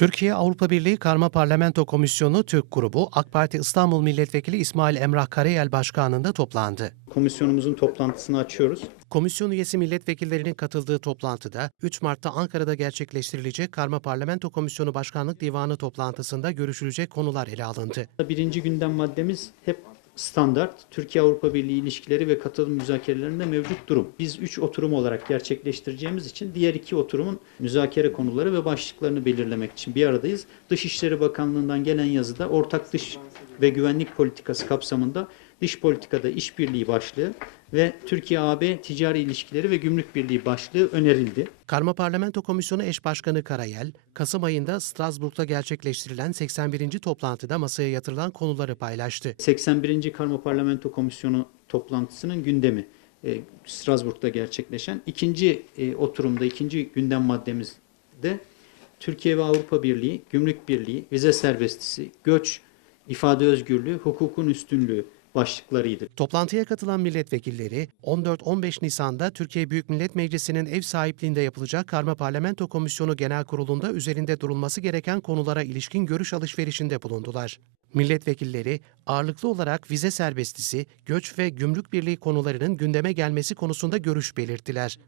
Türkiye Avrupa Birliği Karma Parlamento Komisyonu Türk Grubu AK Parti İstanbul Milletvekili İsmail Emrah Karayel Başkanlığında toplandı. Komisyonumuzun toplantısını açıyoruz. Komisyon üyesi milletvekillerinin katıldığı toplantıda 3 Mart'ta Ankara'da gerçekleştirilecek Karma Parlamento Komisyonu Başkanlık Divanı toplantısında görüşülecek konular ele alındı. Birinci gündem maddemiz hep standart Türkiye-Avrupa Birliği ilişkileri ve katılım müzakerelerinde mevcut durum. Biz üç oturum olarak gerçekleştireceğimiz için diğer iki oturumun müzakere konuları ve başlıklarını belirlemek için bir aradayız. Dışişleri Bakanlığı'ndan gelen yazıda ortak dış ve güvenlik politikası kapsamında dış politikada işbirliği başlığı ve Türkiye-AB ticari ilişkileri ve gümrük birliği başlığı önerildi. Karma Parlamento Komisyonu Eş Başkanı Karayel, Kasım ayında Strasbourg'da gerçekleştirilen 81. toplantıda masaya yatırılan konuları paylaştı. 81. Karma Parlamento Komisyonu toplantısının gündemi e, Strasbourg'da gerçekleşen ikinci e, oturumda ikinci gündem maddemizde Türkiye ve Avrupa Birliği, Gümrük Birliği, vize serbestisi, göç, ifade özgürlüğü, hukukun üstünlüğü başlıklarıydı. Toplantıya katılan milletvekilleri 14-15 Nisan'da Türkiye Büyük Millet Meclisi'nin ev sahipliğinde yapılacak Karma Parlamento Komisyonu Genel Kurulu'nda üzerinde durulması gereken konulara ilişkin görüş alışverişinde bulundular. Milletvekilleri ağırlıklı olarak vize serbestisi, göç ve gümrük birliği konularının gündeme gelmesi konusunda görüş belirttiler.